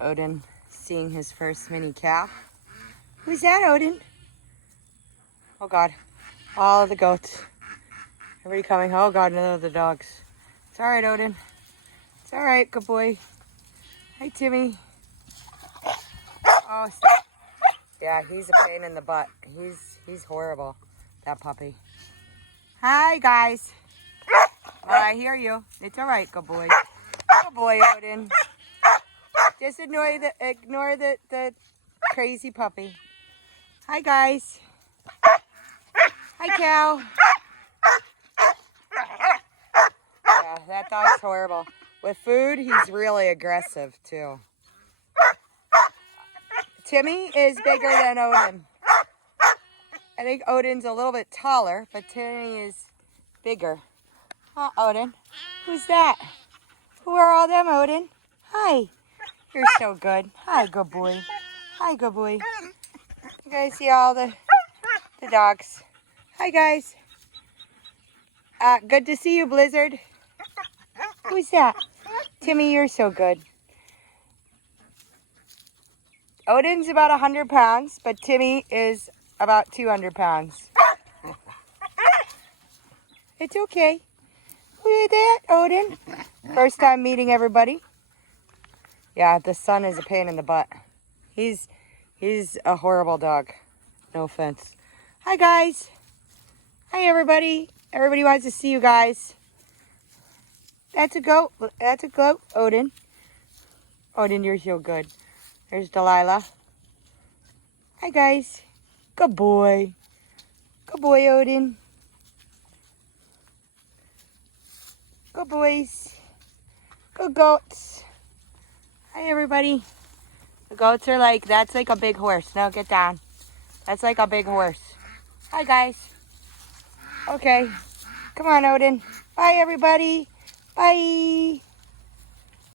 Odin seeing his first mini calf. Who's that, Odin? Oh God, all of the goats. Everybody coming. Oh God, none of the dogs. It's all right, Odin. It's all right, good boy. Hi, Timmy. Oh, yeah, he's a pain in the butt. He's horrible, that puppy. Hi, guys. I hear you. It's all right, good boy. Good boy, Odin. Just ignore the crazy puppy. Hi, guys. Hi, Cal. Yeah, that dog's horrible. With food, he's really aggressive, too. Timmy is bigger than Odin. I think Odin's a little bit taller, but Timmy is bigger. Oh, Odin. Who's that? Who are all them, Odin? Hi. You're so good. Hi, good boy. Hi, good boy. You guys see all the dogs. Hi, guys. Good to see you, Blizzard. Who's that? Timmy, you're so good. Odin's about 100 pounds, but Timmy is about 200 pounds. It's okay. Look at that, Odin. First time meeting everybody. Yeah, the son is a pain in the butt. He's a horrible dog. No offense. Hi, guys. Hi, everybody. Everybody wants to see you guys. That's a goat. That's a goat, Odin. Odin, you're so good. There's Delilah. Hi, guys. Good boy. Good boy, Odin. Good boys. Good goats. Hi, everybody. The goats are like, that's like a big horse. No, get down. That's like a big horse. Hi, guys. Okay. Come on, Odin. Bye, everybody. Bye.